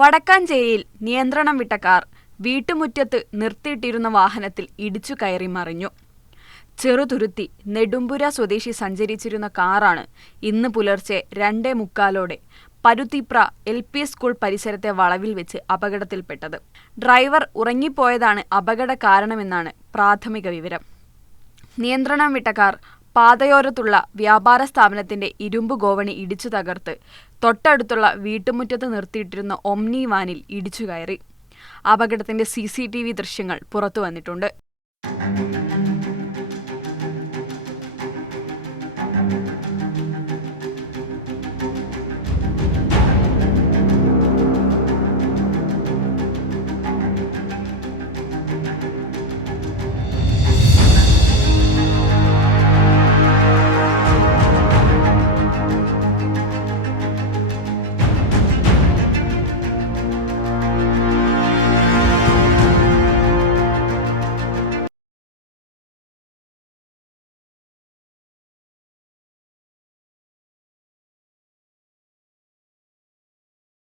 വടക്കാഞ്ചേരിയിൽ നിയന്ത്രണം വിട്ട കാർ വീട്ടുമുറ്റത്ത് നിർത്തിയിട്ടിരുന്ന വാഹനത്തിൽ ഇടിച്ചു കയറി മറിഞ്ഞു. ചെറുതുരുത്തി നെടുമ്പുര സ്വദേശി സഞ്ചരിച്ചിരുന്ന കാറാണ് ഇന്ന് പുലർച്ചെ 2:45 പരുത്തിപ്ര LP സ്കൂൾ പരിസരത്തെ വളവിൽ വെച്ച് അപകടത്തിൽപ്പെട്ടത്. ഡ്രൈവർ ഉറങ്ങിപ്പോയതാണ് അപകട കാരണമെന്നാണ് പ്രാഥമിക വിവരം. നിയന്ത്രണം വിട്ട കാർ പാതയോരത്തുള്ള വ്യാപാര സ്ഥാപനത്തിന്റെ ഇരുമ്പ് ഗോവണി ഇടിച്ചു തകർത്ത് തൊട്ടടുത്തുള്ള വീട്ടുമുറ്റത്ത് നിർത്തിയിട്ടിരുന്ന ഒമ്നി വാനിൽ ഇടിച്ചു കയറി. അപകടത്തിന്റെ CCTV ദൃശ്യങ്ങൾ പുറത്തുവന്നിട്ടുണ്ട്.